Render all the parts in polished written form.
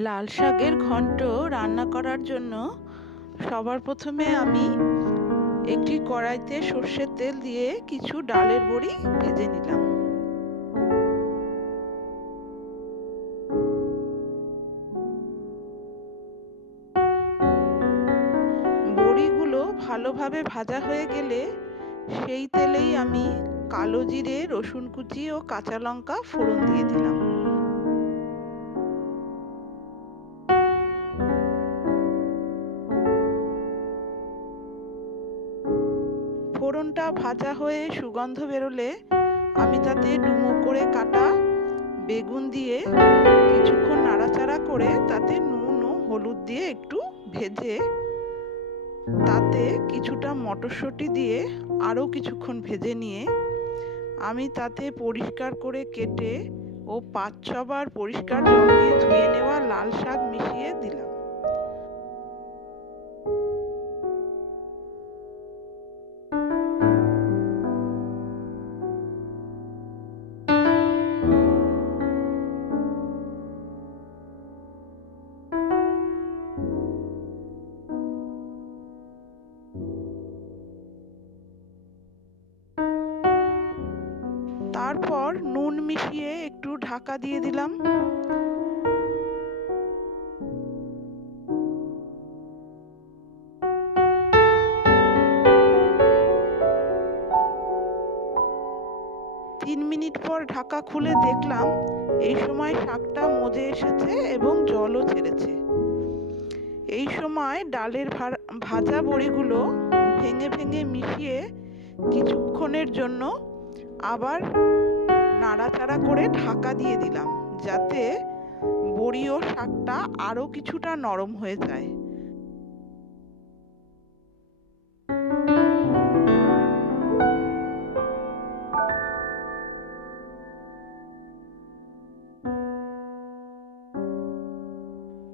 লাল শাকের ঘন্ট রান্না করার জন্য সবার প্রথমে আমি একটি কড়াইতে সর্ষের তেল দিয়ে কিছু ডালের বড়ি ভেজে নিলাম। বড়িগুলো ভালোভাবে ভাজা হয়ে গেলে সেই তেলেই আমি কালো জিরে, রসুন কুচি ও কাঁচা লঙ্কা ফোড়ন দিয়ে দিলাম। ফোড়নটা ভাজা হয়ে সুগন্ধ বেরোলে আমি তাতে ডুমো করে কাটা বেগুন দিয়ে কিছুক্ষণ নাড়াচাড়া করে তাতে নুন ও হলুদ দিয়ে একটু ভেজে তাতে কিছুটা মটরশুঁটি দিয়ে আরও কিছুক্ষণ ভেজে নিয়ে আমি তাতে পরিষ্কার করে কেটে ও ৫-৬ বার পরিষ্কার জল দিয়ে ধুয়ে নেওয়া লাল শাক মিশিয়ে দিলাম। তারপর নুন মিশিয়ে একটু ঢাকা দিয়ে দিলাম। তিন মিনিট পর ঢাকা খুলে দেখলাম এই সময় শাকটা মজে এসেছে এবং জলও ছেড়েছে। এই সময় ডালের ভাজা বড়িগুলো ভেঙে ভেঙে মিশিয়ে কিছুক্ষণের জন্য আবার নাড়াচাড়া করে ঢাকা দিয়ে দিলাম, যাতে বড়ি ও শাকটা আরও কিছুটা নরম হয়ে যায়।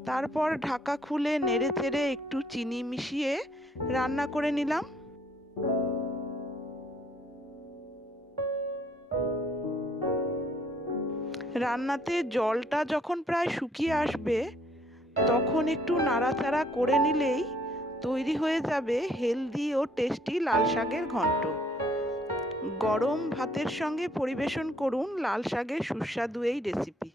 তারপর ঢাকা খুলে নেড়েচেড়ে একটু চিনি মিশিয়ে রান্না করে নিলাম। রান্নাতে জলটা যখন প্রায় শুকিয়ে আসবে তখন একটু নাড়াচাড়া করে নিলেই তৈরি হয়ে যাবে হেলদি ও টেস্টি লাল শাকের ঘন্ট। গরম ভাতের সঙ্গে পরিবেশন করুন লাল শাকের সুস্বাদু এই রেসিপি।